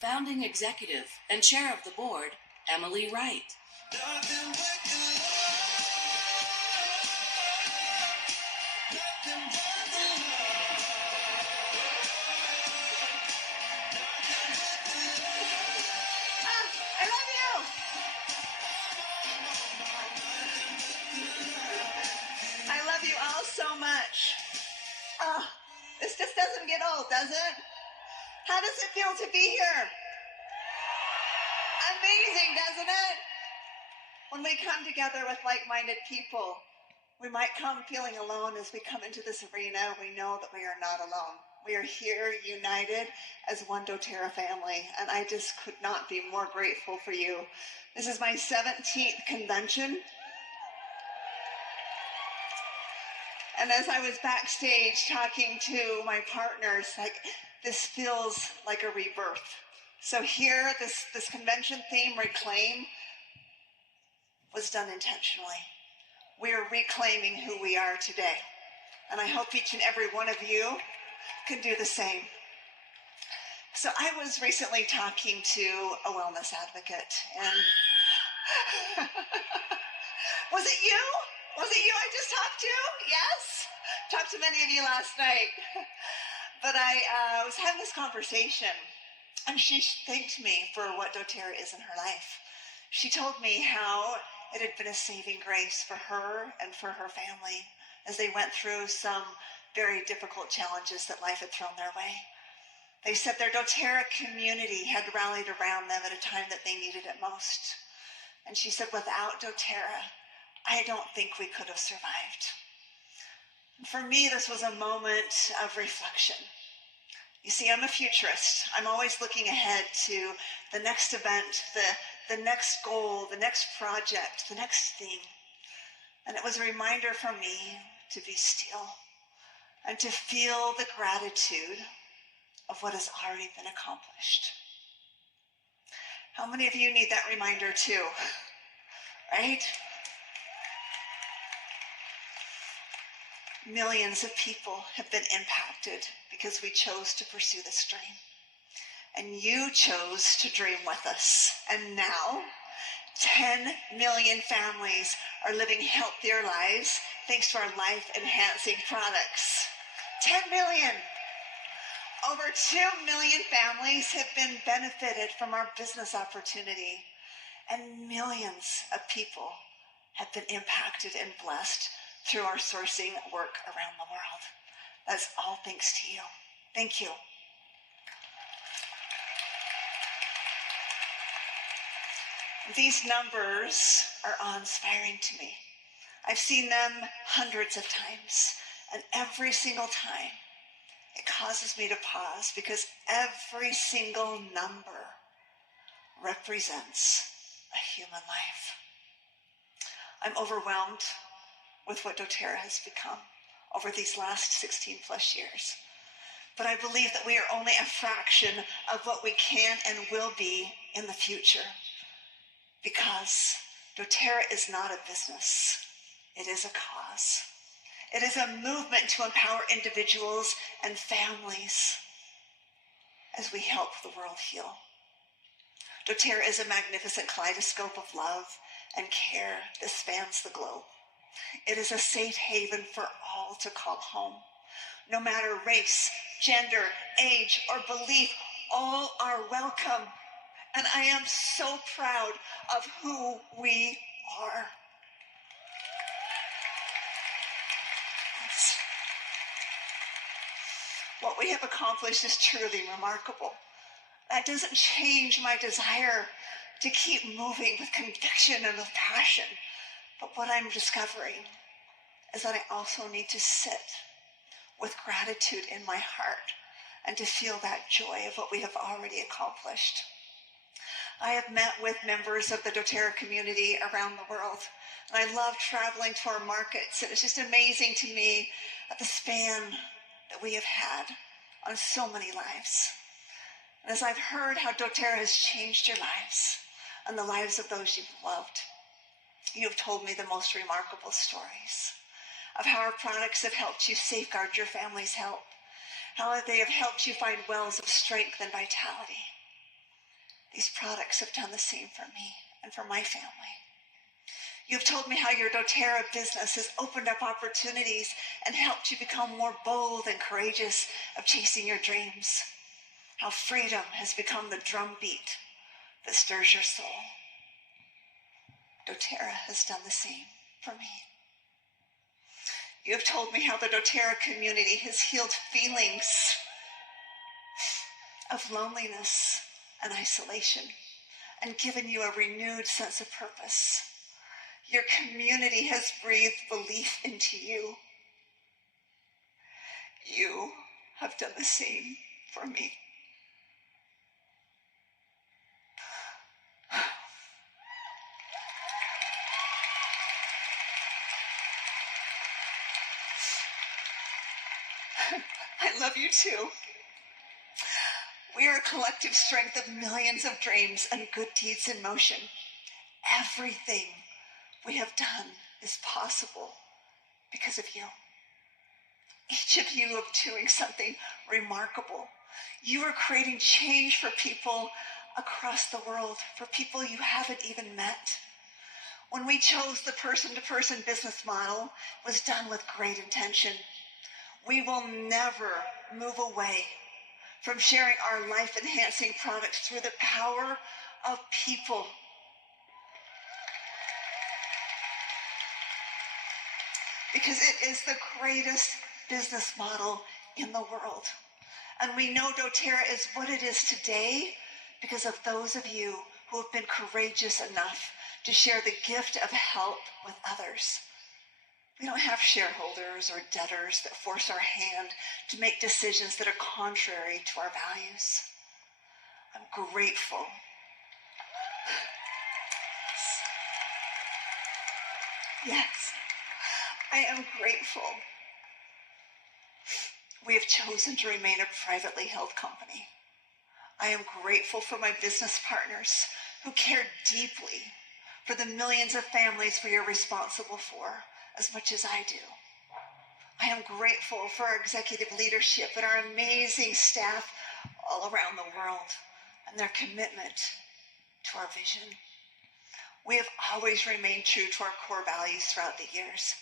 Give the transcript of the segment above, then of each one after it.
Founding executive and chair of the board, Emily Wright. I love you. I love you all so much. This just doesn't get old, does it? How does it feel to be here? Amazing, doesn't it? When we come together with like-minded people, we might come feeling alone. As we come into this arena, we know that we are not alone. We are here united as one doTERRA family, and I just could not be more grateful for you. This is my 17th convention. And as I was backstage talking to my partners, this feels like a rebirth. So here, this convention theme, Reclaim, was done intentionally. We are reclaiming who we are today. And I hope each and every one of you can do the same. So I was recently talking to a wellness advocate, and was it you? Was it you I just talked to? Yes? Talked to many of you last night. But I was having this conversation, and she thanked me for what doTERRA is in her life. She told me how it had been a saving grace for her and for her family as they went through some very difficult challenges that life had thrown their way. They said their doTERRA community had rallied around them at a time that they needed it most. And she said, without doTERRA, I don't think we could have survived. For me, this was a moment of reflection. You see, I'm a futurist. I'm always looking ahead to the next event, the next goal, the next project, the next thing. And it was a reminder for me to be still and to feel the gratitude of what has already been accomplished. How many of you need that reminder too? Right? Millions of people have been impacted because we chose to pursue this dream. And you chose to dream with us. And now, 10 million families are living healthier lives thanks to our life-enhancing products. 10 million! Over 2 million families have been benefited from our business opportunity. And millions of people have been impacted and blessed through our sourcing work around the world. That's all thanks to you. Thank you. These numbers are awe-inspiring to me. I've seen them hundreds of times, and every single time it causes me to pause because every single number represents a human life. I'm overwhelmed with what doTERRA has become over these last 16 plus years. But I believe that we are only a fraction of what we can and will be in the future, because doTERRA is not a business. It is a cause. It is a movement to empower individuals and families as we help the world heal. doTERRA is a magnificent kaleidoscope of love and care that spans the globe. It is a safe haven for all to call home. No matter race, gender, age, or belief, all are welcome. And I am so proud of who we are. What we have accomplished is truly remarkable. That doesn't change my desire to keep moving with conviction and with passion. But what I'm discovering is that I also need to sit with gratitude in my heart and to feel that joy of what we have already accomplished. I have met with members of the doTERRA community around the world, and I love traveling to our markets. It is just amazing to me at the span that we have had on so many lives. And as I've heard how doTERRA has changed your lives and the lives of those you've loved, you have told me the most remarkable stories of how our products have helped you safeguard your family's health, how they have helped you find wells of strength and vitality. These products have done the same for me and for my family. You've told me how your doTERRA business has opened up opportunities and helped you become more bold and courageous of chasing your dreams. How freedom has become the drumbeat that stirs your soul. doTERRA has done the same for me. You have told me how the doTERRA community has healed feelings of loneliness and isolation and given you a renewed sense of purpose. Your community has breathed belief into you. You have done the same for me. I love you too. We are a collective strength of millions of dreams and good deeds in motion. Everything we have done is possible because of you. Each of you are doing something remarkable. You are creating change for people across the world, for people you haven't even met. When we chose the person-to-person business model, it was done with great intention. We will never move away from sharing our life-enhancing products through the power of people. Because it is the greatest business model in the world. And we know doTERRA is what it is today because of those of you who have been courageous enough to share the gift of help with others. We don't have shareholders or debtors that force our hand to make decisions that are contrary to our values. I'm grateful. Yes, I am grateful. We have chosen to remain a privately held company. I am grateful for my business partners who care deeply for the millions of families we are responsible for as much as I do. I am grateful for our executive leadership and our amazing staff all around the world and their commitment to our vision. We have always remained true to our core values throughout the years.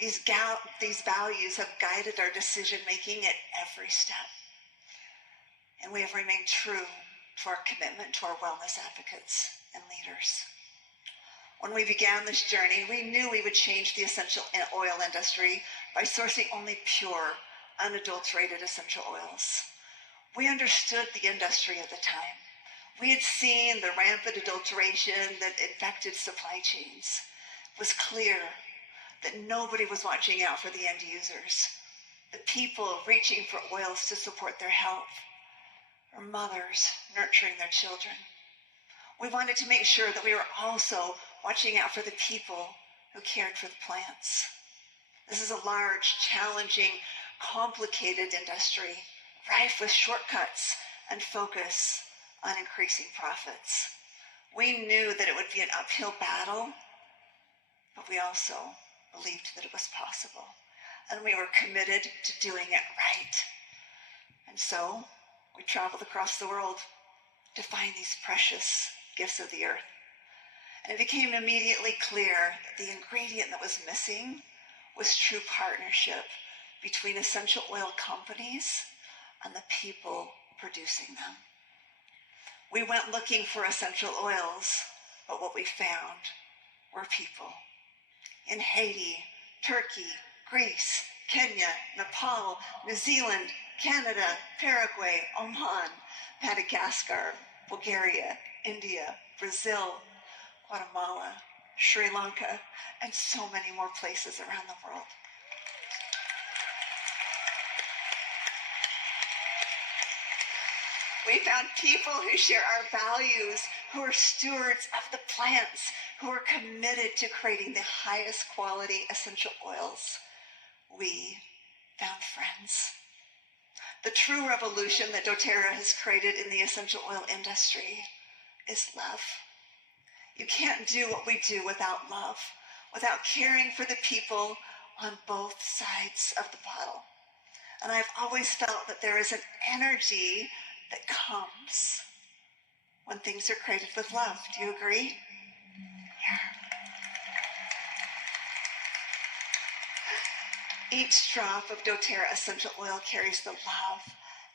These values have guided our decision-making at every step. And we have remained true to our commitment to our wellness advocates and leaders. When we began this journey, we knew we would change the essential oil industry by sourcing only pure, unadulterated essential oils. We understood the industry at the time. We had seen the rampant adulteration that infected supply chains. It was clear that nobody was watching out for the end users, the people reaching for oils to support their health, or mothers nurturing their children. We wanted to make sure that we were also watching out for the people who cared for the plants. This is a large, challenging, complicated industry, rife with shortcuts and focus on increasing profits. We knew that it would be an uphill battle, but we also believed that it was possible, and we were committed to doing it right. And so we traveled across the world to find these precious gifts of the earth. And it became immediately clear that the ingredient that was missing was true partnership between essential oil companies and the people producing them. We went looking for essential oils, but what we found were people. In Haiti, Turkey, Greece, Kenya, Nepal, New Zealand, Canada, Paraguay, Oman, Madagascar, Bulgaria, India, Brazil, Guatemala, Sri Lanka, and so many more places around the world. We found people who share our values, who are stewards of the plants, who are committed to creating the highest quality essential oils. We found friends. The true revolution that doTERRA has created in the essential oil industry is love. You can't do what we do without love, without caring for the people on both sides of the bottle. And I've always felt that there is an energy that comes when things are created with love. Do you agree? Each drop of doTERRA essential oil carries the love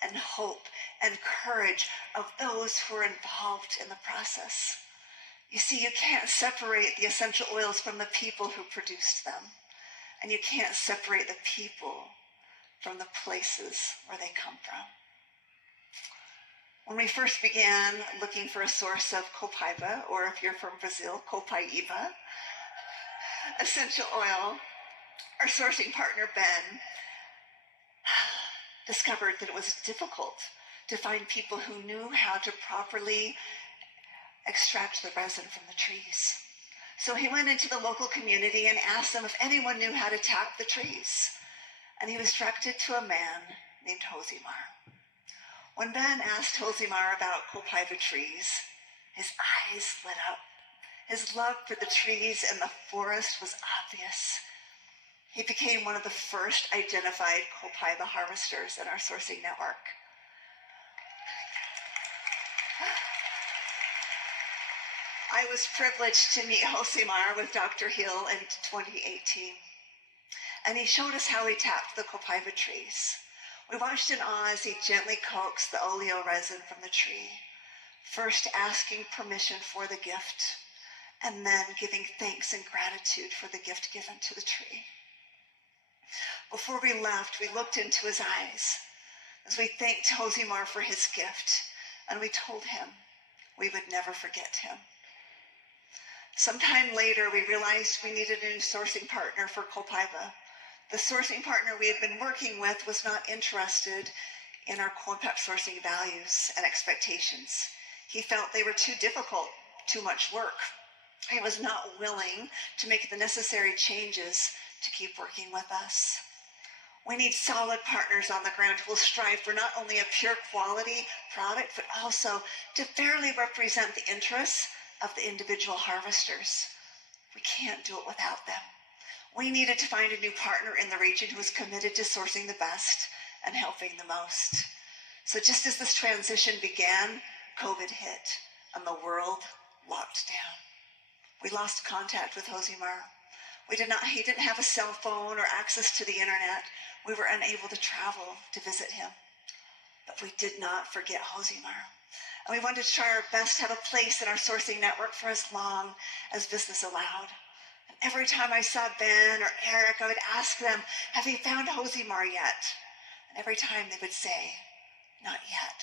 and hope and courage of those who are involved in the process. You see, you can't separate the essential oils from the people who produced them. And you can't separate the people from the places where they come from. When we first began looking for a source of copaiba, or if you're from Brazil, copaiba, essential oil, our sourcing partner, Ben, discovered that it was difficult to find people who knew how to properly extract the resin from the trees. So he went into the local community and asked them if anyone knew how to tap the trees. And he was directed to a man named Josimar. When Ben asked Josimar about copaiba trees, his eyes lit up. His love for the trees and the forest was obvious. He became one of the first identified copaiba harvesters in our sourcing network. I was privileged to meet Josimar with Dr. Hill in 2018. And he showed us how he tapped the copaiba trees. We watched in awe as he gently coaxed the oleo resin from the tree, first asking permission for the gift, and then giving thanks and gratitude for the gift given to the tree. Before we left, we looked into his eyes as we thanked Josimar for his gift, and we told him we would never forget him. Sometime later, we realized we needed a new sourcing partner for copaiba. The sourcing partner we had been working with was not interested in our compact sourcing values and expectations. He felt they were too difficult, too much work. He was not willing to make the necessary changes to keep working with us. We need solid partners on the ground who will strive for not only a pure quality product, but also to fairly represent the interests of the individual harvesters. We can't do it without them. We needed to find a new partner in the region who was committed to sourcing the best and helping the most. So just as this transition began, COVID hit and the world locked down. We lost contact with Josimar. He didn't have a cell phone or access to the internet. We were unable to travel to visit him. But we did not forget Josimar. And we wanted to try our best to have a place in our sourcing network for as long as business allowed. And every time I saw Ben or Eric, I would ask them, have you found Josimar yet? And every time they would say, not yet,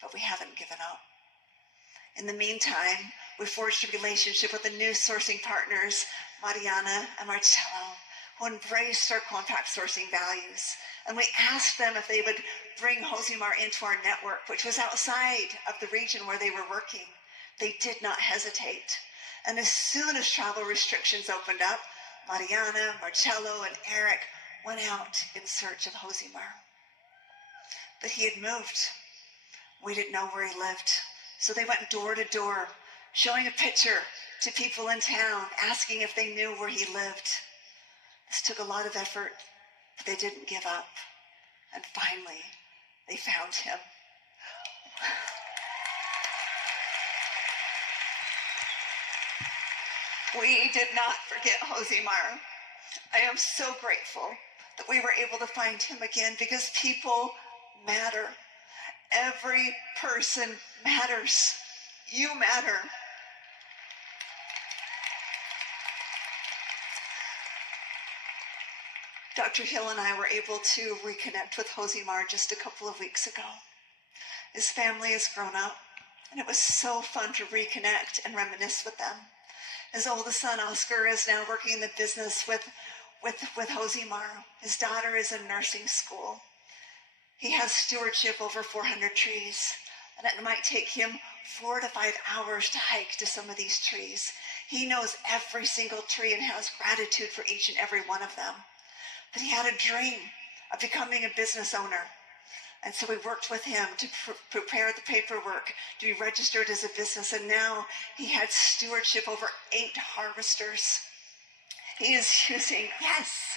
but we haven't given up. In the meantime, we forged a relationship with the new sourcing partners, Mariana and Marcello, who embraced our compact sourcing values. And we asked them if they would bring Josimar into our network, which was outside of the region where they were working. They did not hesitate. And as soon as travel restrictions opened up, Mariana, Marcello, and Eric went out in search of Josimar. But he had moved. We didn't know where he lived. So they went door to door, showing a picture to people in town, asking if they knew where he lived. This took a lot of effort, but they didn't give up. And finally, they found him. We did not forget Josimar. I am so grateful that we were able to find him again because people matter. Every person matters. You matter. Dr. Hill and I were able to reconnect with Josimar just a couple of weeks ago. His family has grown up, and it was so fun to reconnect and reminisce with them. His oldest son, Oscar, is now working in the business with Josimar. His daughter is in nursing school. He has stewardship over 400 trees, and it might take him 4 to 5 hours to hike to some of these trees. He knows every single tree and has gratitude for each and every one of them. But he had a dream of becoming a business owner. And so we worked with him to prepare the paperwork to be registered as a business. And now he had stewardship over 8 harvesters. He is using, yes,